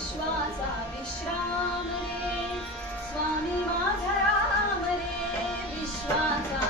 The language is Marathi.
विश्वासा विश्राम रे स्वामी माझा राम रे विश्वासा